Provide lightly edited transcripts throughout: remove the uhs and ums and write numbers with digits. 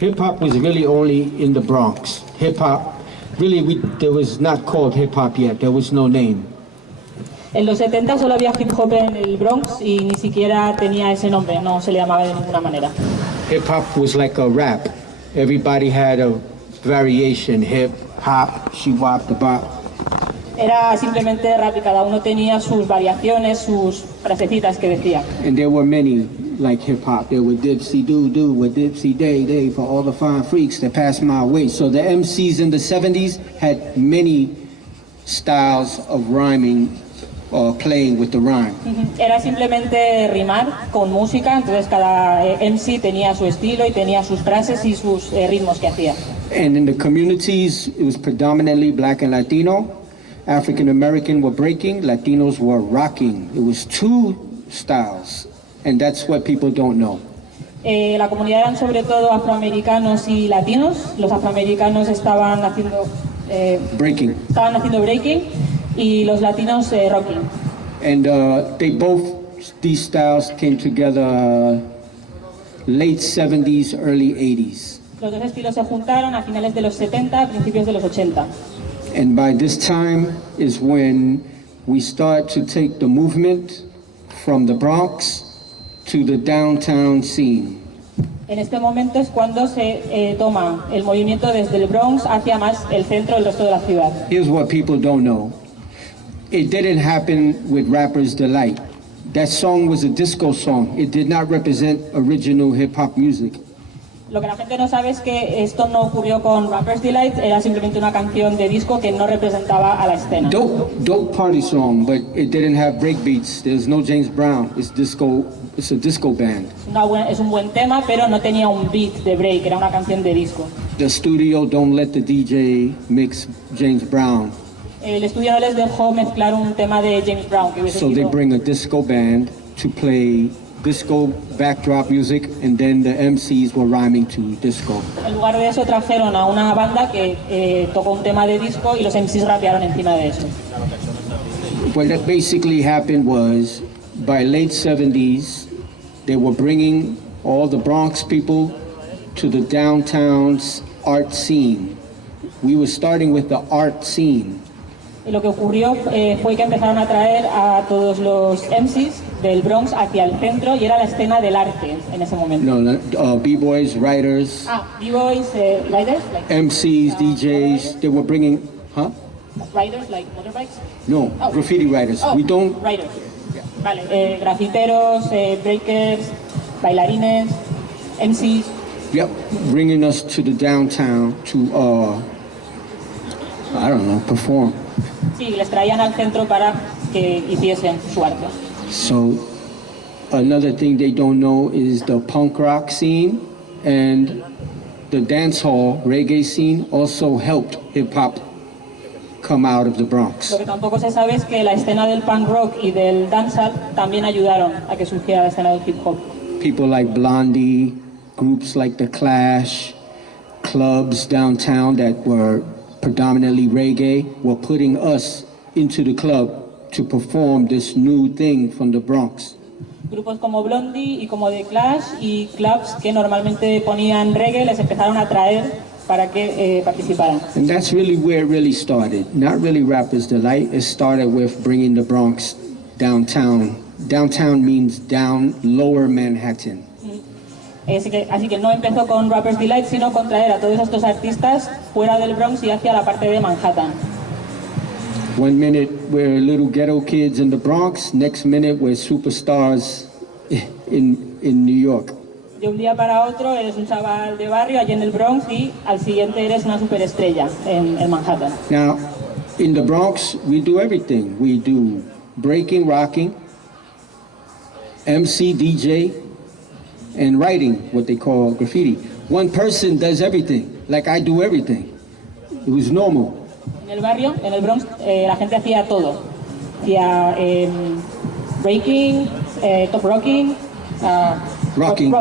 Hip hop was really only in the Bronx. Hip hop, really, there was not called hip hop yet. There was no name. En los 70 solo había hip hop en el Bronx y ni siquiera tenía ese nombre, no se le llamaba de ninguna manera. Hip hop was like a rap. Everybody had a variation, hip hop, she-wop, the bop. Era simplemente rap y cada uno tenía sus variaciones, sus frasecitas que decía. And there were many like hip hop. There were Dipsy Doo with Dipsy Day for all the fine freaks that passed my way. So the MCs in the 70s had many styles of rhyming or playing with the rhyme. Era simplemente rimar con música, entonces cada MC tenía su estilo y tenía sus frases y sus ritmos que hacía. And in the communities, it was predominantly black and Latino. African American were breaking, Latinos were rocking. It was two styles, and that's what people don't know. La comunidad eran sobre todo afroamericanos y latinos. Los afroamericanos estaban haciendo breaking. Estaban haciendo breaking. Y los latinos rocking. And these styles came together late 70s, early 80s. Los dos estilos se juntaron a finales de los 70, principios de los 80. And by this time is when we start to take the movement from the Bronx to the downtown scene. En este momento es cuando se toma el movimiento desde el Bronx hacia más el centro del resto de la ciudad. Here's what people don't know. It didn't happen with Rapper's Delight. That song was a disco song. It did not represent original hip-hop music. Lo que la gente no sabe es que esto no ocurrió con Rapper's Delight, era simplemente una canción de disco que no representaba a la escena. Dope party song, but it didn't have breakbeats. There's no James Brown. It's a disco band. Es un buen tema, pero no tenía un beat de break, era una canción de disco. The studio don't let the DJ mix James Brown. El estudio no les dejó mezclar un tema de James Brown que hubiese So they bring a disco band to play disco backdrop music, and then the MCs were rhyming to disco. En lugar de eso trajeron a una banda que tocó un tema de disco y los MCs rapearon encima de eso. What that basically happened was, by late 70s, they were bringing all the Bronx people to the downtown's art scene. We were starting with the art scene. Y lo que ocurrió fue que empezaron a traer a todos los MCs del Bronx hacia el centro y era la escena del arte en ese momento. No, b-boys, writers. B-boys, writers, like MCs, DJs. They were bringing, Writers, like motorbikes. No, graffiti writers. We don't. Writers. Yeah. Vale, grafiteros, breakers, bailarines, MCs. Yep, bringing us to the downtown to, perform. Sí, les traían al centro para que hiciesen su arte. So, another thing they don't know is the punk rock scene and the dancehall reggae scene also helped hip hop come out of the Bronx. Lo que tampoco se sabe es que la escena del punk rock y del dancehall también ayudaron a que surgiera la escena del hip hop. People like Blondie, groups like The Clash, clubs downtown that were predominantly reggae were putting us into the club to perform this new thing from the Bronx. Grupos como Blondie y como The Clash y clubs que normalmente ponían reggae les empezaron a traer para que participaran. And that's really where it really started. Not really Rapper's Delight. It started with bringing the Bronx downtown. Downtown means down, lower Manhattan. Así que no empezó con Rapper's Delight, sino con traer a todos estos artistas fuera del Bronx y hacia la parte de Manhattan. One minute we're little ghetto kids in the Bronx, next minute we're superstars in New York. De un día para otro eres un chaval de barrio allí en el Bronx y al siguiente eres una superestrella en Manhattan. Now, in the Bronx, we do everything. We do breaking, rocking, MC, DJ, and writing, what they call graffiti. One person does everything, like I do everything. It was normal. En el barrio, en el Bronx, la gente hacía todo. Hacía breaking, top rocking, rocking.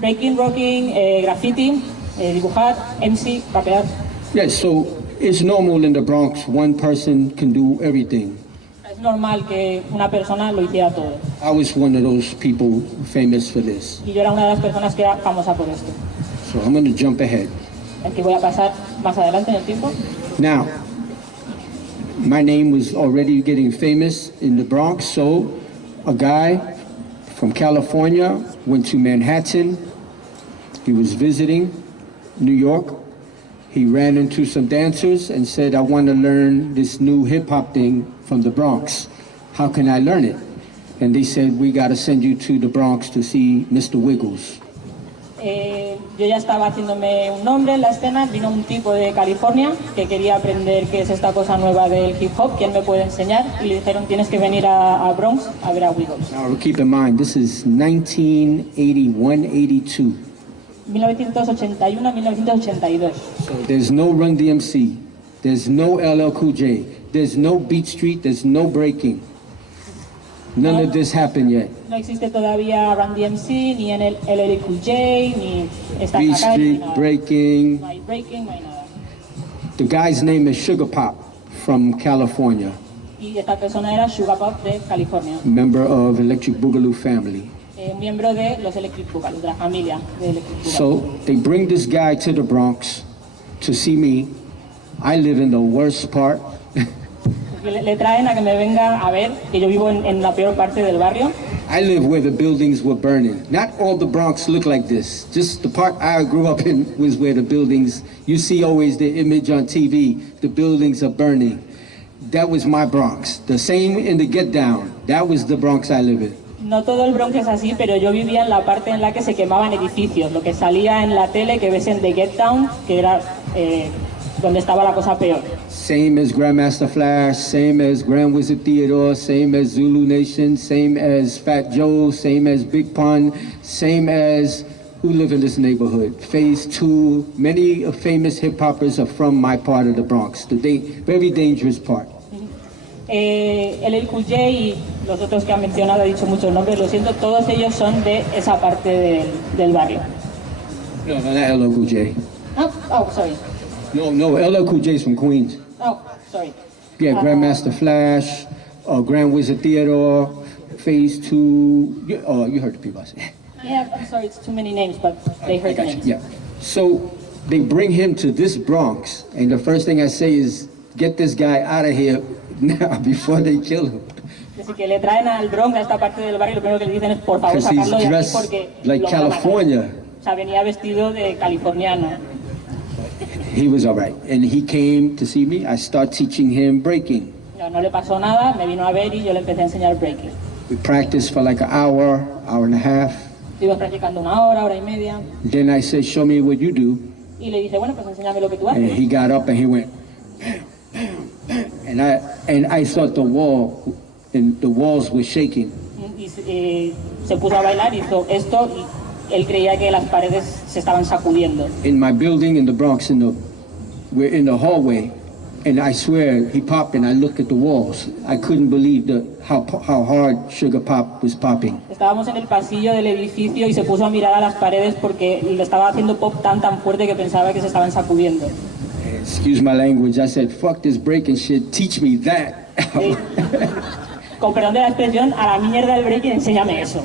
Breaking, rocking, graffiti, dibujar, MC, rapear. Yes, so it's normal in the Bronx. One person can do everything. Es normal que una persona lo hiciera todo. I was one of those people famous for this. Y yo era una de las personas que era famosa por esto. So I'm going to jump ahead. Aquí voy a pasar más adelante en el tiempo. Now, my name was already getting famous in the Bronx, so a guy from California went to Manhattan. He was visiting New York. He ran into some dancers and said, I want to learn this new hip-hop thing from the Bronx. How can I learn it? And they said, we got to send you to the Bronx to see Mr.Wiggles. Yo ya estaba haciéndome un nombre en la escena, vino un tipo de California que quería aprender qué es esta cosa nueva del hip hop, ¿quién me puede enseñar? Y le dijeron, tienes que venir a Bronx a ver a Wiggles. Now keep in mind, this is 1981-82. 1981-1982. So there's no Run DMC, there's no LL Cool J, there's no Beat Street, there's no breaking. None of this happened yet. No existe todavía Run DMC, ni en el LL Cool J, ni esta Beat acá, ni Street, nada. breaking. No hay breaking, no hay nada. The guy's name is Sugar Pop from California, Y esta persona era Sugar Pop de California, member of Electric Boogaloo family. miembro de los Electric Boogaloo, de la familia de Electric Boogaloo. So they bring this guy to the Bronx to see me. I live in the worst part. Le traen a que me venga a ver, que yo vivo en la peor parte del barrio. I live where the buildings were burning. Not all the Bronx look like this. Just the part I grew up in was where the buildings, you see always the image on TV, the buildings are burning. That was my Bronx. The same in the Get Down. That was the Bronx I live in. No todo el Bronx es así, pero yo vivía en la parte en la que se quemaban edificios, lo que salía en la tele que ves en The Get Down, que era donde estaba la cosa peor. Same as Grandmaster Flash, same as Grand Wizard Theodore, same as Zulu Nation, same as Fat Joe, same as Big Pun, same as who live in this neighborhood. Phase 2, many famous hip-hoppers are from my part of the Bronx, the very dangerous part. El Cool J y los otros que han mencionado, he dicho muchos nombres, lo siento, todos ellos son de esa parte del barrio. No, not LL Cool J. Oh, sorry. No, LL Cool J's from Queens. Oh, sorry. Yeah, Grandmaster Flash, Grand Wizard Theodore, Phase 2. You heard the people I said. Yeah, I'm sorry, it's too many names, but they heard the names. Yeah. So they bring him to this Bronx, and the first thing I say is, get this guy out of here now before they kill him. Así que le traen al Bronx, a esta parte del barrio, lo primero que le dicen es, por favor, Because he's sacarlo de aquí dressed porque like lo van a matar. California. O sea, venía vestido de californiano. He was all right, and he came to see me. I start teaching him breaking. No le pasó nada, me vino a ver y yo le empecé a enseñar breaking. We practiced for like an hour and a half. Estuvimos practicando una hora y media. Then I said, show me what you do. Y le dije, bueno, pues enséñame lo que tú And haces. he got up and he went, and I thought the walls were shaking. Y se puso a bailar, hizo esto y él creía que las paredes se estaban sacudiendo. In my building in the Bronx, we're in the hallway, and I swear he popped, and I looked at the walls. I couldn't believe how hard Sugar Pop was popping. Estábamos en el pasillo del edificio y se puso a mirar a las paredes porque le estaba haciendo pop tan fuerte que pensaba que se estaban sacudiendo. Excuse my language. I said, "Fuck this breaking shit. Teach me that." Con perdón de la expresión, a la mierda del breaking, enséñame eso.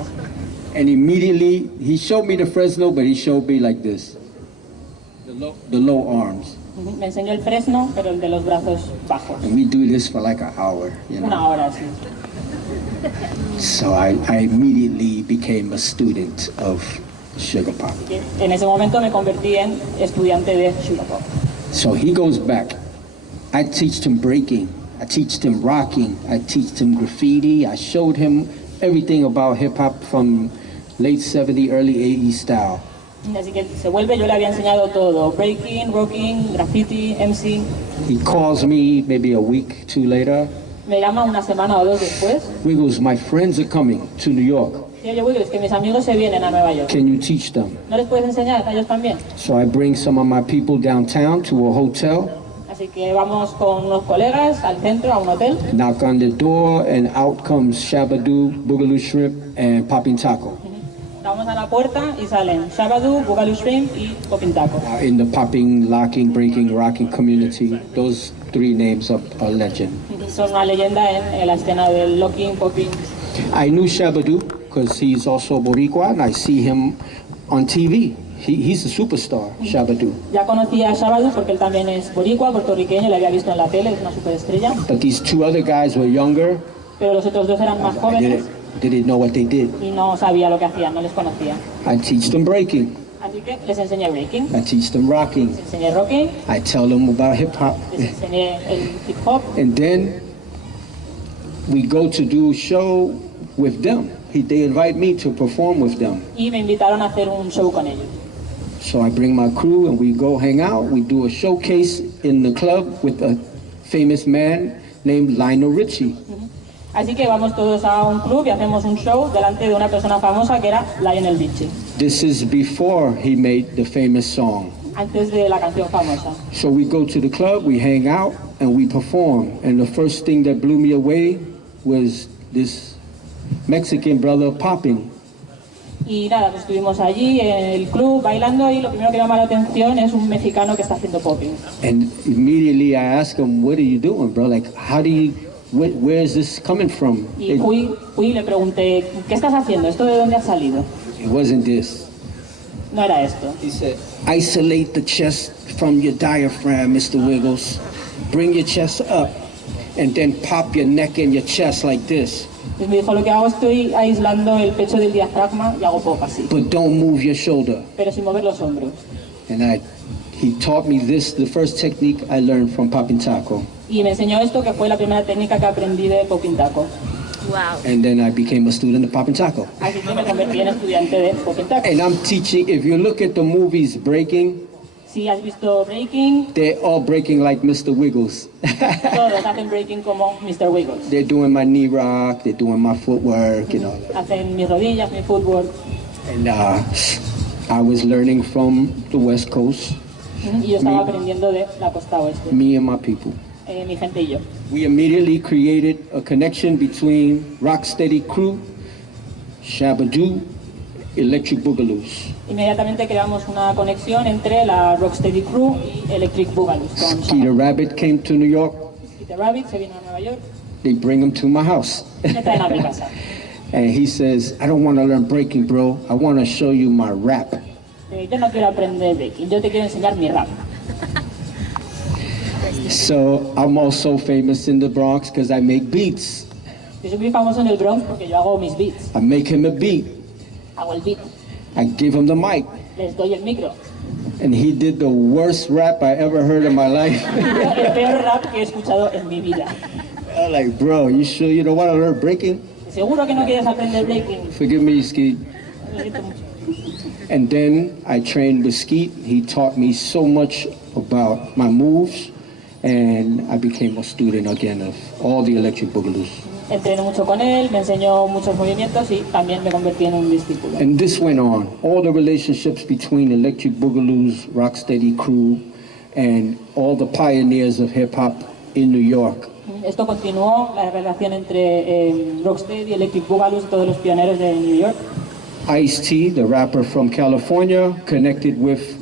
And immediately he showed me the Fresno, but he showed me like this, the low arms. Me enseñó el fresno, pero el de los brazos bajos. And we do this for like an hour, you know. Una hora, sí. So I immediately became a student of Sugar Pop. En ese momento me convertí en estudiante de Sugar Pop. So he goes back. I teached him breaking. I teached him rocking. I teached him graffiti. I showed him everything about hip hop from late 70s, early 80s style. Así que se vuelve, yo le había enseñado todo: breaking, rocking, graffiti, MC. He calls me maybe a week, 2 later. Me llama una semana o 2 después. Wiggles, my friends are coming to New York. Y oye, Wiggles, que mis amigos se vienen a Nueva York. Can you teach them? ¿No les puedes enseñar a ellos también? So I bring some of my people downtown to a hotel, Así que vamos con unos colegas al centro, a un hotel. knock on the door, and out comes Shabadoo, Boogaloo Shrimp, and Popping Taco. Vamos a la puerta y salen Shabadoo, Boogaloo Shrimp y Popping Taco. In the popping, locking, breaking, rocking community, those 3 names are legend. Son una leyenda en la escena del locking, popping. I knew Shabadoo because he's also Boricua, and I see him on TV. He's a superstar, Shabba-Do. Ya conocía a Shabba-Do porque él también es boricua, puertorriqueño, le había visto en la tele, es una superestrella. But these two other guys were younger. Pero los otros dos eran más jóvenes Didn't know what they did. y no sabía lo que hacían, no les conocía. I teach them breaking. Así que les enseñé breaking, I teach them rocking. les enseñé rocking, I tell them about hip hop. les enseñé el hip hop. And then we go to do a show with them. They invite me to perform with them. Y me invitaron a hacer un show con ellos. So I bring my crew and we go hang out. We do a showcase in the club with a famous man named Lionel Richie. Así que vamos todos a un club y hacemos un show delante de una persona famosa que era Lionel Richie, This is before he made the famous song. antes de la canción famosa. So we go to the club, we hang out, and we perform. And the first thing that blew me away was this Mexican brother popping. Y nada, pues estuvimos allí en el club bailando y lo primero que llama la atención es un mexicano que está haciendo popping. And immediately I asked him, what are you doing, bro? Like, how do you, where is this coming from? Y fui y le pregunté, ¿qué estás haciendo? ¿Esto de dónde ha salido? It wasn't this. No era esto. He said, isolate the chest from your diaphragm, Mr. Wiggles. Bring your chest up and then pop your neck and your chest like this. Pues me dijo, lo que hago estoy aislando el pecho del diafragma y hago pop así, But don't move your shoulder. pero sin mover los hombros. And he taught me this, the first technique I learned from popping taco. Y me enseñó esto, que fue la primera técnica que aprendí de popping taco. Wow. And then I became a student of popping taco. Así que me convertí en estudiante de popping taco. And I'm teaching, if you look at the movies breaking, Si has visto breaking, they're all breaking like Mr. Wiggles. todos hacen breaking como Mr. Wiggles. They're doing my knee rock, they're doing my footwork, you know. Hacen mis rodillas, mi footwork. And I was learning from the West Coast, Y yo estaba aprendiendo de la costa oeste, me and my people. mi gente y yo. We immediately created a connection between Rocksteady Crew, Shabba-Do, Electric Boogaloos. Inmediatamente creamos una conexión entre la Rocksteady Crew y Electric Boogaloos. Con Skeeter Rabbit came to New York, Peter Rabbit se vino a Nueva York they bring him to my house. y me traen a mi casa. And he says, I don't want to learn breaking, bro. I want to show you my rap. Yo no quiero aprender breaking, yo te quiero enseñar mi rap. So I'm also famous in the Bronx because I make beats. Yo soy muy famoso en el Bronx porque yo hago mis beats, I make him a beat. hago el beat, I give him the mic. les doy el micro. And he did the worst rap I ever heard in my life. El peor rap que he escuchado en mi vida. I'm like, bro, you sure you don't want to learn breaking? ¿Seguro que no quieres aprender breaking? Forgive me, Skeet. Lo siento mucho. And then I trained with Skeet. He taught me so much about my moves. And I became a student again of all the Electric Boogaloos. Entrené mucho con él, me enseñó muchos movimientos y también me convertí en un discípulo. And this went on. All the relationships between Electric Boogaloos, Rocksteady Crew, and all the pioneers of hip-hop in New York. Esto continuó, la relación entre Rocksteady, Electric Boogaloo y todos los pioneros de New York. Ice-T, the rapper from California, connected with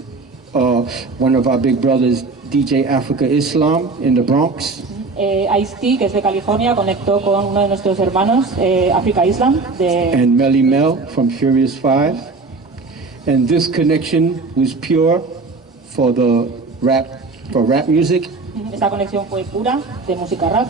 one of our big brothers, DJ Africa Islam, in the Bronx. Ice-T, que es de California, conectó con uno de nuestros hermanos, Africa Islam, de... And Melly Mel from Furious 5. And this connection was pure for rap music. Esta conexión fue pura, de música rap.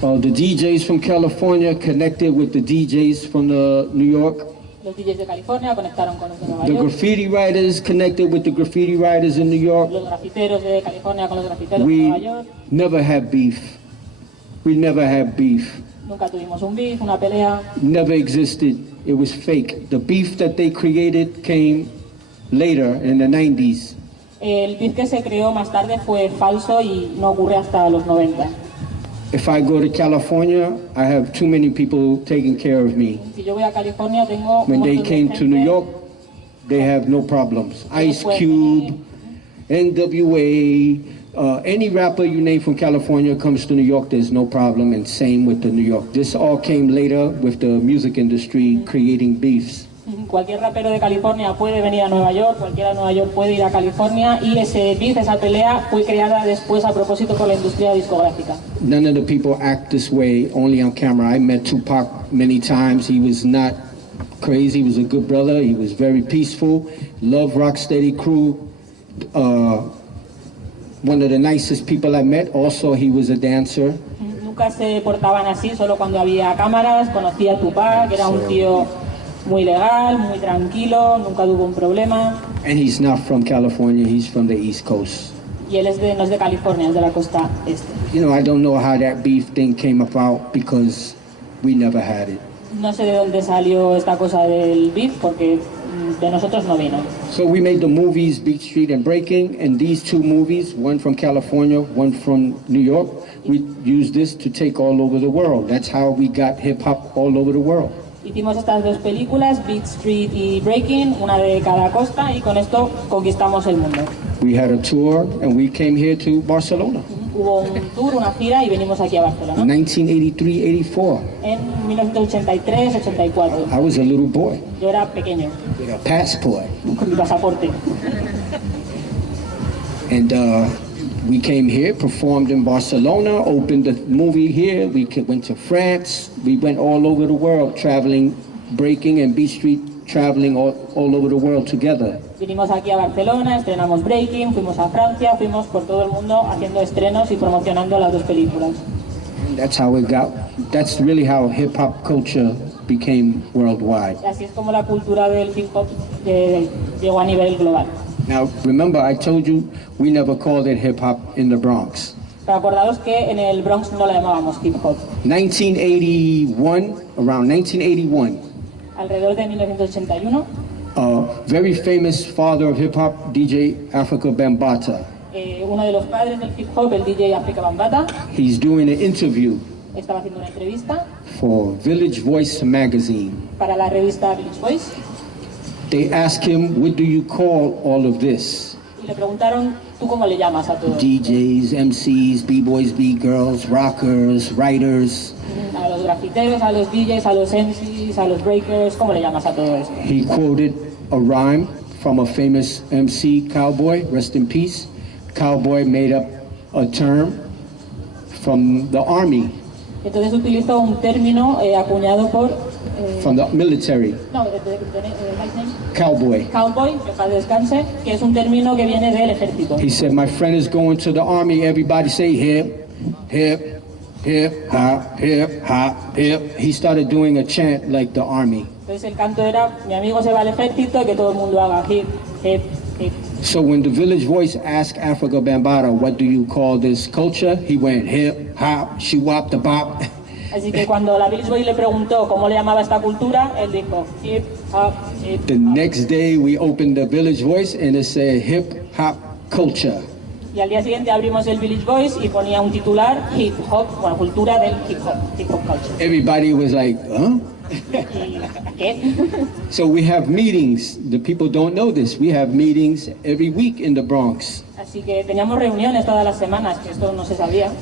The DJs from California connected with the DJs from New York. Los DJs de California conectaron con los de Nueva The York. graffiti writers connected with the graffiti writers in New York. Los grafiteros de California con los grafiteros de We Nueva York. never had beef. We never had beef. Nunca tuvimos un beef, una pelea. Never existed. It was fake. The beef that they created came later in the 90s. El beef que se creó más tarde fue falso y no ocurre hasta los 90. If I go to California, I have too many people taking care of me. Si yo voy a California tengo When un they montón de came to gente. New York, they have no problems. Ice Cube, NWA, any rapper you name from California comes to New York, there's no problem, and same with the New York. This all came later with the music industry creating beefs. Cualquier rapero de California puede venir a Nueva York, cualquiera de Nueva York puede ir a California y ese beef, esa pelea fue creada después a propósito por la industria discográfica. None of the people act this way, only on camera. I met Tupac many times. He was not crazy, he was a good brother, he was very peaceful. love Rocksteady crew. One of the nicest people I met, also he was a dancer. Nunca se portaban así, solo cuando había cámaras. Conocí a Tupac, era un tío muy legal, muy tranquilo, nunca tuvo un problema. And he's not from California, he's from the East Coast. Y él no es de California, es de la costa este. You know, I don't know how that beef thing came about because we never had it. No sé de dónde salió esta cosa del beef porque de nosotros no vino. So we made the movies Beat Street and Breaking, and these two movies, one from California, one from New York, we used this to take all over the world. That's how we got hip-hop all over the world. Hicimos estas dos películas, Beat Street y Breaking, una de cada costa, y con esto conquistamos el mundo. We had a tour, and we came here to Barcelona. Hubo un tour, una gira, y venimos aquí a Barcelona. 1983-84. En 1983-84. I was a little boy. Yo era pequeño. With a passport. Con mi pasaporte. And we came here, performed in Barcelona, opened the movie here. We went to France. We went all over the world, traveling, Breaking and Beat Street, traveling all over the world together. Vinimos aquí a Barcelona, estrenamos Breaking, fuimos a Francia, fuimos por todo el mundo haciendo estrenos y promocionando las dos películas. And that's how it got. That's really how hip-hop culture became worldwide. Y así es como la cultura del hip hop llegó a nivel global. Now, remember, I told you we never called it hip-hop in the Bronx. Pero acordaos que en el Bronx no la llamábamos hip hop. 1981, around 1981. Alrededor de 1981. Very famous father of hip-hop, DJ Africa Bambaataa. Uno de los padres del hip hop, el DJ Africa Bambaataa. He's doing an interview. Estaba haciendo una entrevista. For Village Voice magazine. Para la revista Village Voice. They asked him, what do you call all of this? Y le preguntaron, ¿tú cómo le llamas a todo? DJs, MCs, B-boys, B-girls, rockers, writers. A los grafiteros, a los DJs, a los MCs, a los breakers, ¿cómo le llamas a todo eso? He quoted a rhyme from a famous MC, Cowboy, rest in peace. Cowboy made up a term from the army. Entonces utilizó un término acuñado por... from the military. No, Cowboy. Cowboy, que paz descanse, que es un término que viene del ejército. He said, my friend is going to the army, everybody say hip, hip, hip, hop, hip, hop, hip. He started doing a chant like the army. Entonces el canto era, mi amigo se va al ejército y que todo el mundo haga hip, hip, hip. So when the Village Voice asked Africa Bambaataa, what do you call this culture? He went hip, hop, she-wop, the bop. Así que cuando la Village Voice le preguntó cómo le llamaba esta cultura, él dijo hip, hop, hip, hop. The next day we opened the Village Voice and it said hip, hop, culture. Y al día siguiente abrimos el Village Voice y ponía un titular, hip hop, bueno, cultura del hip hop culture. Everybody was like, huh? ¿Qué? So we have meetings. The people don't know this. We have meetings every week in the Bronx. Así que teníamos reuniones todas las semanas, que esto no se sabía.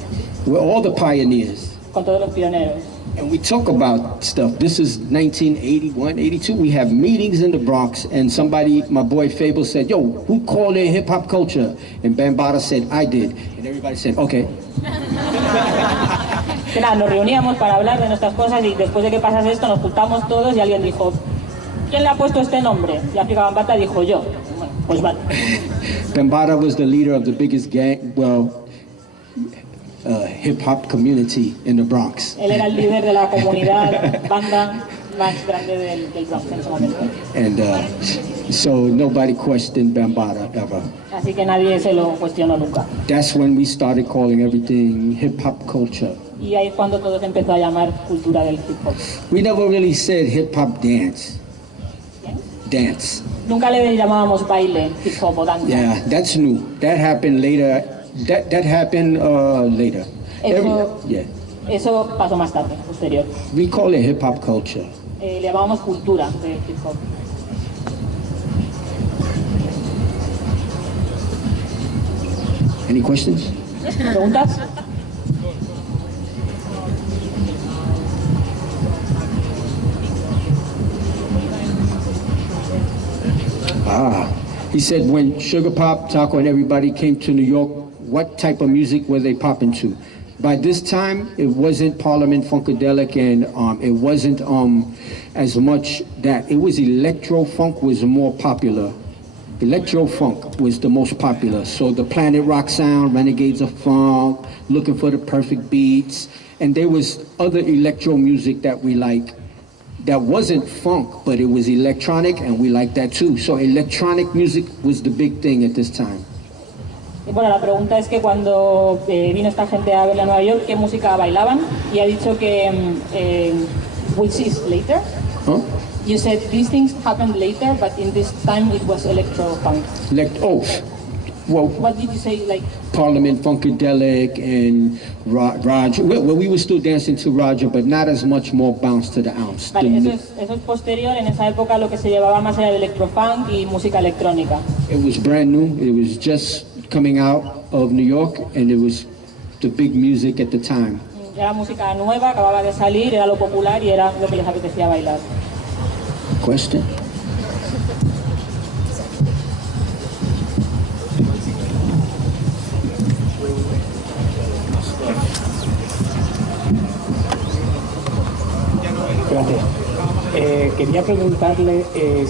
We're all the pioneers. Con todos los pioneros. And we talk about stuff. This is 1981, 82. We have meetings in the Bronx, and somebody, my boy Fable, said, yo, who called it hip-hop culture? And Bambaataa said, I did. And everybody said, okay. Que nada, nos reuníamos para hablar de nuestras cosas y después de que pasase esto nos juntamos todos y alguien dijo, ¿quién le ha puesto este nombre? Y Africa Bambaataa dijo, yo. Bueno, pues vale. Bambaataa was the leader of the biggest gang, hip-hop community in the Bronx. Él era el líder de la comunidad banda más grande del Bronx en ese momento. And so nobody questioned Bambaataa ever. Así que nadie se lo cuestionó nunca. That's when we started calling everything hip-hop culture. Y ahí es cuando todo se empezó a llamar cultura del hip hop. We never really said hip-hop dance. Dance. Nunca le llamábamos baile, hip hop o danza. Yeah, that's new. That happened later. That happened later. Eso pasó más tarde, posterior. We call it hip-hop culture. Le llamábamos cultura del hip hop. Any questions? ¿Preguntas? He said when Sugar Pop, Taco, and everybody came to New York, what type of music were they popping to? By this time, it wasn't Parliament Funkadelic, and it wasn't as much that. It was electro funk was more popular electro funk was the most popular. So the Planet Rock sound, Renegades of Funk, Looking for the Perfect Beats, and there was other electro music that we like that wasn't funk, but it was electronic, and we liked that too. So electronic music was the big thing at this time. Y bueno, la pregunta es que cuando vino esta gente a verla a Nueva York, ¿qué música bailaban? Y ha dicho que, which is later. Huh? You said these things happened later, but in this time it was electro funk. Well, what did you say, like? Parliament Funkadelic and Roger. Well, we were still dancing to Roger, but not as much more bounce to the ounce. Vale, eso es posterior. En esa época lo que se llevaba más era el electrofunk y música electrónica. It was brand new. It was just coming out of New York, and it was the big music at the time. Era música nueva, acababa de salir, era lo popular y era lo que les apetecía bailar. Question? Gracias. Quería preguntarle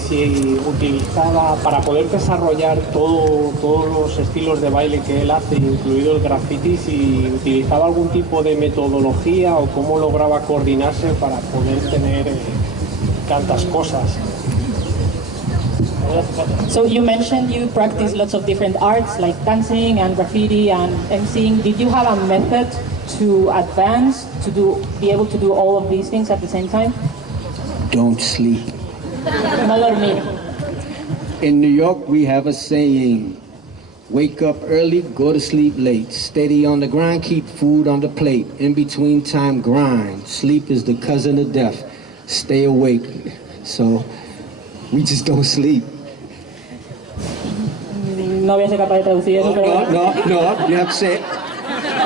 si utilizaba, para poder desarrollar todos los estilos de baile que él hace, incluido el graffiti, si utilizaba algún tipo de metodología o cómo lograba coordinarse para poder tener tantas cosas. So you mentioned you practice lots of different arts like dancing and graffiti and emceeing. Did you have a method to advance be able to do all of these things at the same time? Don't sleep. No dormir. In New York, we have a saying: wake up early, go to sleep late. Steady on the grind, keep food on the plate. In between time, grind. Sleep is the cousin of death. Stay awake. So we just don't sleep. No voy a ser capaz de traducir eso, pero... No, you have to say it.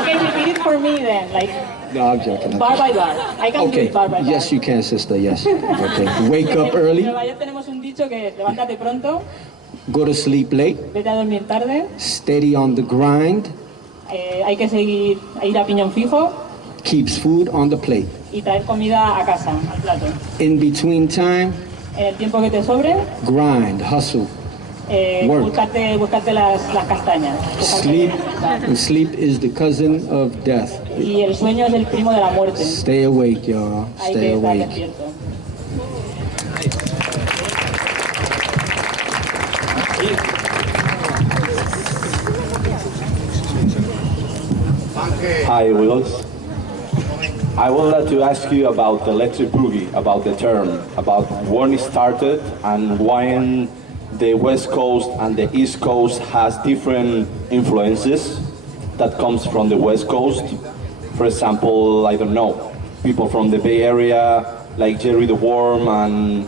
Okay, repeat it for me then, like... No, I'm joking. Bar by bar. I can do it bar by bar. Yes, you can, sister, yes. Okay. Wake up early. En Nueva York tenemos un dicho que es, levántate pronto. Go to sleep late. Vete a dormir tarde. Steady on the grind. Hay que ir a piñón fijo. Keeps food on the plate. Y traer comida a casa, al plato. In between time. En el tiempo que te sobre. Grind, hustle. Buscarte las castañas. Sleep is the cousin of death. Y el sueño es el primo de la muerte. Stay awake, y'all. Stay awake. Hi, Wiggles. I would like to ask you about the electric boogie, about the term, about when it started and why the West Coast and the East Coast has different influences that comes from the West Coast. For example, I don't know, people from the Bay Area, like Jerry the Worm and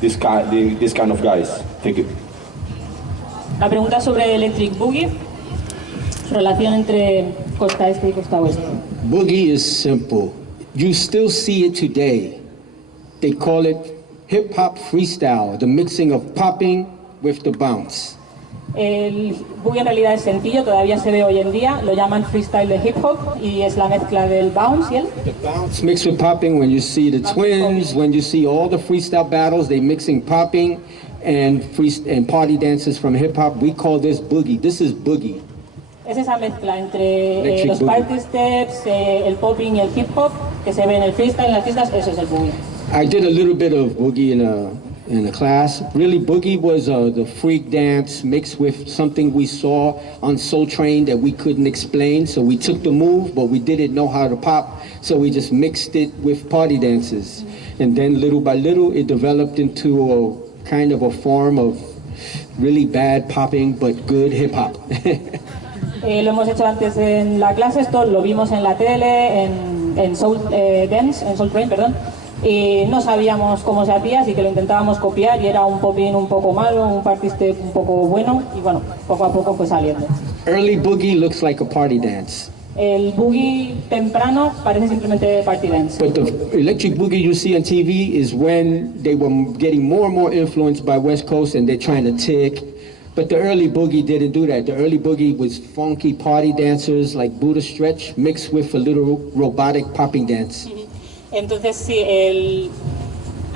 this kind of guys. Thank you. La pregunta sobre Electric Boogie, relación entre costa este y costa oeste. Boogie is simple. You still see it today. They call it hip-hop freestyle, the mixing of popping with the bounce. El boogie en realidad es sencillo, todavía se ve hoy en día, lo llaman freestyle de hip hop y es la mezcla del bounce y el... The bounce mixed with popping, when you see the twins, when you see all the freestyle battles, they mixing popping and party dances from hip-hop, we call this boogie. This is boogie. Es esa mezcla entre los party steps, el popping y el hip hop que se ve en el freestyle, en las fiestas, eso es el boogie. I did a little bit of boogie in a class. Really, boogie was the freak dance mixed with something we saw on Soul Train that we couldn't explain. So we took the move, but we didn't know how to pop. So we just mixed it with party dances. And then little by little, it developed into a kind of a form of really bad popping, but good hip hop. Lo hemos hecho antes en la clase, esto lo vimos en la tele, en Soul Dance, en Soul Train, perdón. Y no sabíamos cómo se hacía, así que lo intentábamos copiar y era un popping un poco malo, un party step un poco bueno y bueno, poco a poco fue saliendo. Early boogie looks like a party dance. El boogie temprano parece simplemente party dance. But the electric boogie you see on TV is when they were getting more and more influenced by West Coast and they're trying to tick. But the early boogie didn't do that. The early boogie was funky party dancers like Buddha Stretch mixed with a little robotic popping dance. Entonces sí,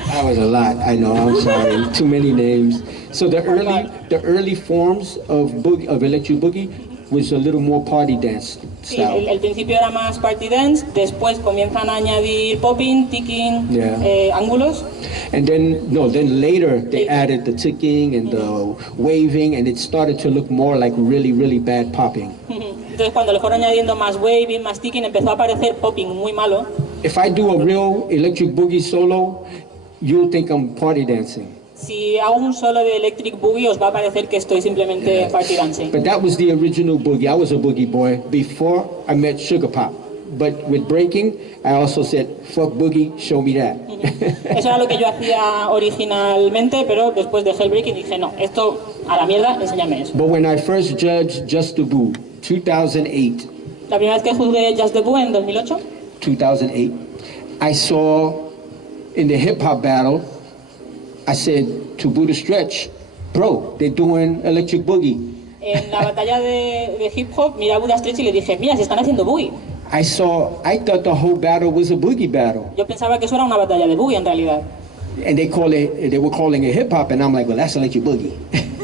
That was a lot. I know. I'm sorry. Too many names. So the early forms of electric boogie was a little more party dance Sí, style. el principio era más party dance, después comienzan a añadir popping, ticking, ángulos. And then later they added the ticking and the waving, and it started to look more like really, really bad popping. Entonces cuando le fueron añadiendo más waving, más ticking, empezó a aparecer popping muy malo. If I do a real electric boogie solo, you'll think I'm party dancing. Si hago un solo de electric boogie, os va a parecer que estoy simplemente party dancing. But that was the original boogie. I was a boogie boy before I met Sugar Pop. But with breaking, I also said, fuck boogie, show me that. Eso era lo que yo hacía originalmente, pero después dejé el breaking y dije, no, esto a la mierda, enséñame eso. But when I first judged Just the Boo, 2008, La primera vez que juzgué Just the Boo en 2008, I saw in the hip hop battle, I said to Buddha Stretch, bro, they're doing electric boogie. en la batalla de hip hop, miré a Buddha Stretch y le dije, mira, se están haciendo boogie. I thought the whole battle was a boogie battle. Yo pensaba que eso era una batalla de boogie en realidad. And they were calling it hip hop, and I'm like, well, that's electric boogie.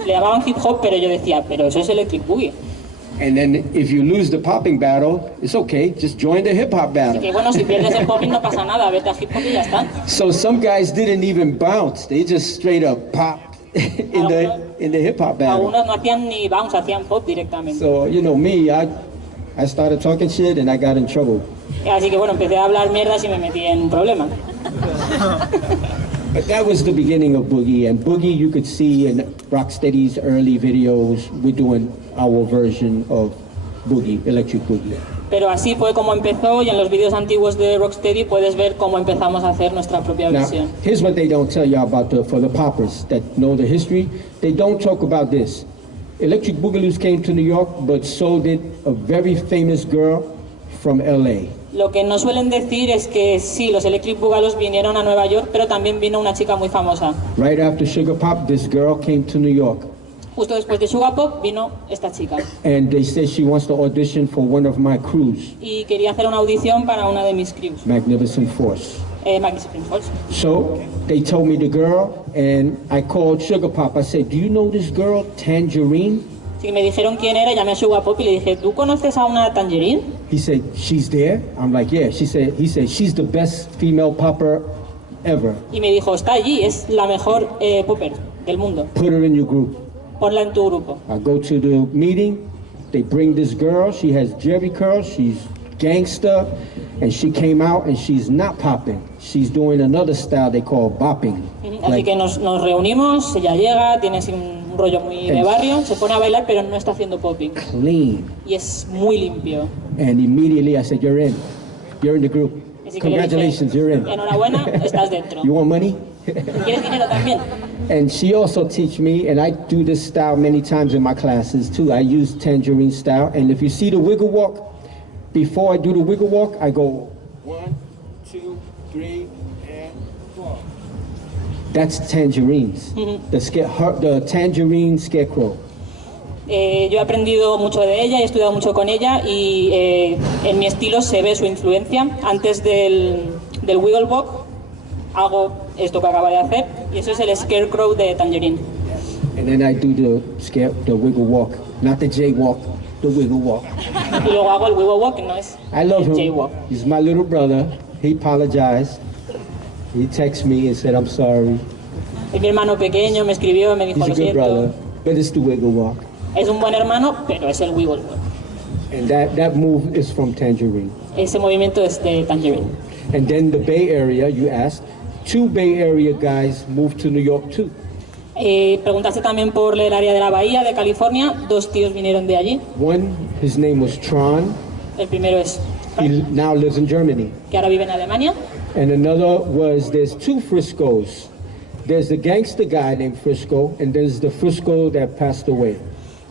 Le llamaban hip hop, pero yo decía, pero eso es electric boogie. And then if you lose the popping battle, it's okay, just join the hip hop Así battle. que bueno, si pierdes el popping no pasa nada, vete a hip hop y ya está. So some guys didn't even bounce, they just straight up popped in the hip hop battle. Algunos no hacían ni bounce, hacían pop directamente. So, you know me, I started talking shit and I got in trouble. Así que bueno, empecé a hablar mierdas y me metí en problemas. But that was the beginning of Boogie, and Boogie you could see in Rocksteady's early videos, we're doing our version of Boogie, Electric Boogie. Pero así fue como empezó y en los vídeos antiguos de Rocksteady puedes ver cómo empezamos a hacer nuestra propia Now, versión. here's what they don't tell you about for the poppers that know the history. They don't talk about this. Electric Boogaloos came to New York, but so did a very famous girl from LA. Lo que no suelen decir es que sí, los Electric Boogalos vinieron a Nueva York, pero también vino una chica muy famosa. Right after Sugar Pop, this girl came to New York. Justo después de Sugar Pop vino esta chica And they said she wants to audition for one of my crews, y quería hacer una audición para una de mis crews, Magnificent Force. Magnificent Force. So they told me the girl, and I called Sugar Pop. I said, do you know this girl, Tangerine? Así que me dijeron quién era, llamé a Sugar Pop y le dije, ¿tú conoces a una Tangerine? He said, she's there? I'm like, yeah. He said, she's the best female popper ever. Y me dijo, está allí, es la mejor popper del mundo. Put her in your group. Ponla en tu grupo. I go to the meeting, they bring this girl, she has Jerico, she's gangster, and she came out and she's not popping. She's doing another style they call bopping. Así que nos reunimos, ella llega, tiene así un rollo muy de barrio, se pone a bailar pero no está haciendo popping. Clean. Y es muy limpio. And immediately I said, you're in the group. Así que le dije, Congratulations, you're in. enhorabuena, estás dentro. You want money? ¿Quieres dinero también? And she also teach me, and I do this style many times in my classes too. I use Tangerine style, and if you see the wiggle walk, before I do the wiggle walk, I go 1, 2, 3, and 4. That's Tangerines. The Tangerine Scarecrow. Yo he aprendido mucho de ella, he estudiado mucho con ella y en mi estilo se ve su influencia. Antes del wiggle walk hago esto que acaba de hacer y eso es el Scarecrow de Tangerine. And then I do the wiggle walk, not the jaywalk, the wiggle walk. Y luego hago el wiggle walk, que no es I love el him. jaywalk. He's my little brother. He apologized. He texted me and said, I'm sorry. Es mi hermano pequeño, me escribió, me dijo, He's a lo good brother, siento. but it's the wiggle walk. Es un buen hermano, pero es el wiggle walk. And that move is from Tangerine. Ese movimiento es de Tangerine. And then the Bay Area, you asked, 2 Bay Area guys moved to New York too. Preguntaste también por el área de la Bahía de California, 2 tíos vinieron de allí. One, his name was Tron. El primero es He now lives in Germany. que ahora vive en Alemania. And another there's 2 Friscos. There's the gangster guy named Frisco, and there's the Frisco that passed away.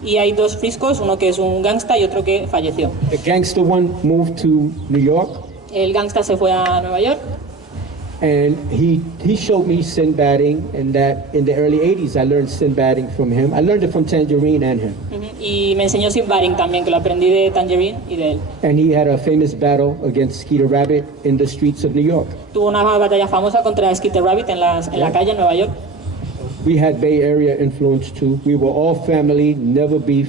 Y hay 2 friscos, uno que es un gangsta y otro que falleció. The gangster one moved to New York, El gangsta se fue a Nueva York And he showed me Sinbadding, and that in the early 80s I learned Sinbadding from him. I learned it from Tangerine and him. Y me enseñó Sinbadding también, que lo aprendí de Tangerine y de él. And he had a famous battle against Skeeter Rabbit in the streets of New York. Tuvo una batalla famosa contra Skeeter Rabbit en la calle en Nueva York. We had Bay Area influence too. We were all family, never beef.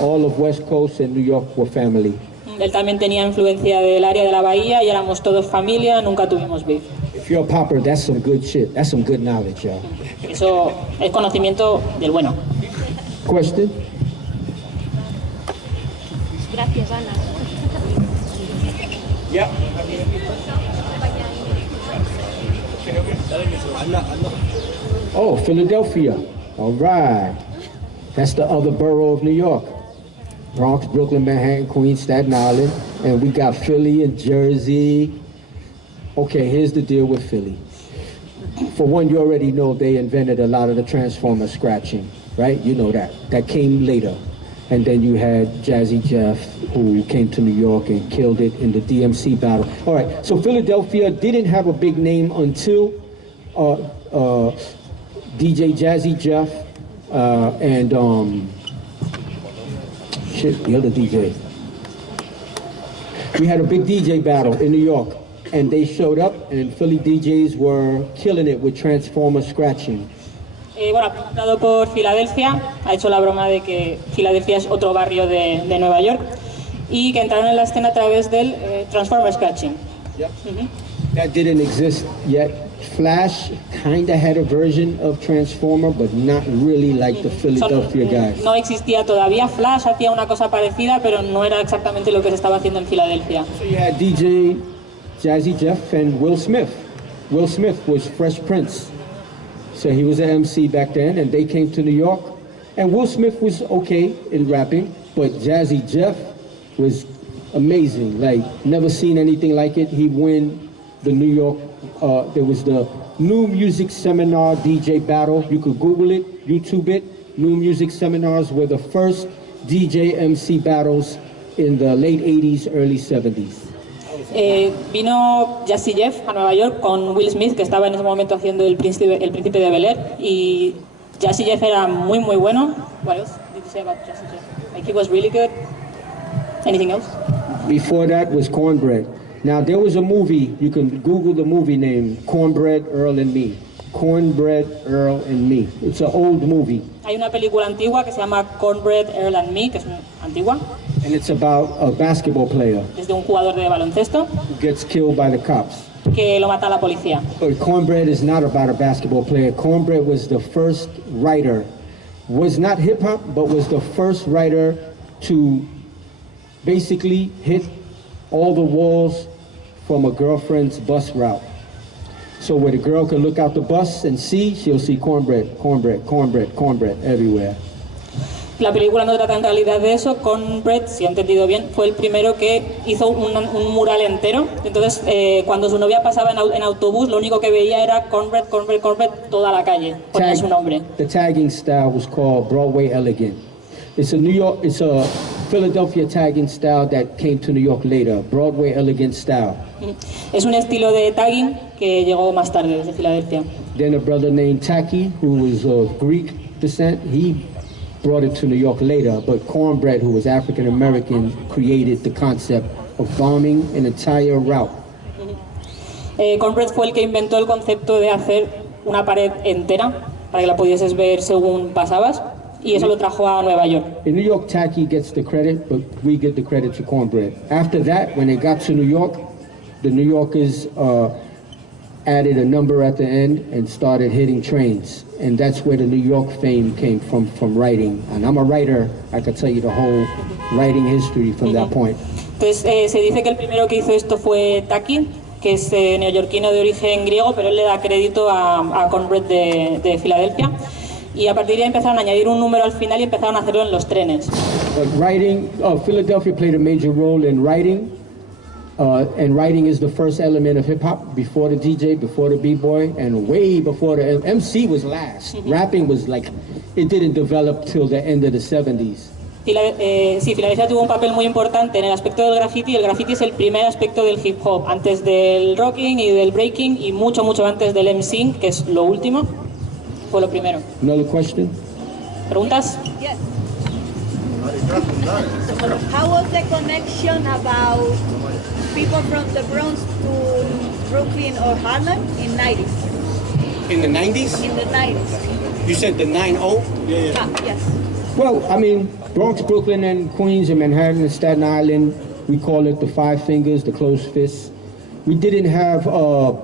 All of West Coast and New York were family. Él también tenía influencia del área de la bahía y éramos todos familia, nunca tuvimos beef. If you're a popper, that's some good shit. That's some good knowledge, y'all. Eso es conocimiento del bueno. Question? Gracias, Ana. Yeah. Oh, Philadelphia. All right. That's the other borough of New York. Bronx, Brooklyn, Manhattan, Queens, Staten Island. And we got Philly and Jersey. Okay, here's the deal with Philly. For one, you already know they invented a lot of the Transformer scratching, right? You know that. That came later. And then you had Jazzy Jeff, who came to New York and killed it in the DMC battle. All right, so Philadelphia didn't have a big name until DJ Jazzy Jeff and the other DJ. We had a big DJ battle in New York, and they showed up, and Philly DJs were killing it with Transformer scratching. Bueno, ha preguntado por Filadelfia, ha hecho la broma de que Filadelfia es otro barrio de Nueva York y que entraron en la escena a través del Transformer Scratching. Yep. That didn't exist yet. Flash kind of had a version of Transformer, but not really like the Philadelphia guys. No existía todavía. Flash hacía una cosa parecida, pero no era exactamente lo que se estaba haciendo en Filadelfia. So you had DJ Jazzy Jeff and Will Smith. Will Smith was Fresh Prince. So he was an MC back then, and they came to New York. And Will Smith was okay in rapping, but Jazzy Jeff was amazing. Like, never seen anything like it. He'd win the New York, there was the New Music Seminar DJ Battle. You could Google it, YouTube it. New Music Seminars were the first DJ MC battles in the late 80s, early 70s. Vino Jazzy Jeff a Nueva York con Will Smith, que estaba en ese momento haciendo el príncipe de Bel-Air, y Jazzy Jeff era muy bueno. What else did you say about Jazzy Jeff? Like, he was really good. Anything else? Before that was Cornbread. Now there was a movie, you can Google the movie name, Cornbread, Earl and Me. Cornbread, Earl and Me. It's an old movie. Hay una película antigua que se llama Cornbread, Earl and Me, que es antigua. And it's about a basketball player Es de un jugador de baloncesto who gets killed by the cops. que lo mata la policía. But Cornbread is not about a basketball player. Cornbread was the first writer, was not hip hop, but was the first writer to basically hit all the walls from a girlfriend's bus route. So where the girl can look out the bus and see, she'll see cornbread, cornbread, cornbread, cornbread everywhere. La película no trata en realidad de eso. Cornbread, si he entendido bien, fue el primero que hizo un mural entero. Entonces, cuando su novia pasaba en autobús, lo único que veía era cornbread, cornbread, cornbread, toda la calle. Ponía su nombre. The tagging style was called Broadway Elegant. It's a Philadelphia tagging style that came to New York later, Broadway Elegant style. Es un estilo de tagging que llegó más tarde desde Filadelfia. Then a brother named Taki, who was of Greek descent, he brought it to New York later, but Cornbread, who was African American, created the concept of bombing an entire route. Cornbread fue el que inventó el concepto de hacer una pared entera para que la pudieses ver según pasabas, y eso lo trajo a Nueva York. In New York, Taki gets the credit, but we get the credit to Cornbread. After that, when they got to New York, the New Yorkers added a number at the end and started hitting trains. And that's where the New York fame came from writing. And I'm a writer, I could tell you the whole writing history from that point. Entonces se dice que el primero que hizo esto fue Taki, que es neoyorquino de origen griego, pero él le da crédito a Cornbread de Filadelfia. Y a partir de ahí empezaron a añadir un número al final y empezaron a hacerlo en los trenes. But writing, Philadelphia played a major role in writing. And writing is the first element of hip-hop, before the DJ, before the b-boy, and way before the MC was last. Rapping was like, it didn't develop till the end of the 70s. Sí, Filadelfia tuvo un papel muy importante en el aspecto del graffiti. El graffiti es el primer aspecto del hip hop, antes del rocking y del breaking y mucho, mucho antes del MCing, que es lo último. Fue lo primero. Another question? ¿Preguntas? Yes. How was the connection about people from the Bronx to Brooklyn or Harlem in 90s? In the 90s? In the 90s. You said the 9-0? Ah, yes. Well, I mean, Bronx, Brooklyn, and Queens, and Manhattan, and Staten Island, we call it the five fingers, the closed fists. We didn't have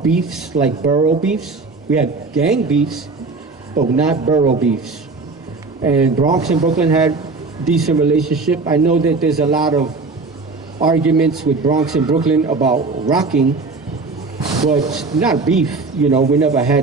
beefs like borough beefs. We had gang beefs, but not borough beefs. And Bronx and Brooklyn had decent relationship. I know that there's a lot of arguments with Bronx and Brooklyn about rocking, but not beef. You know, we never had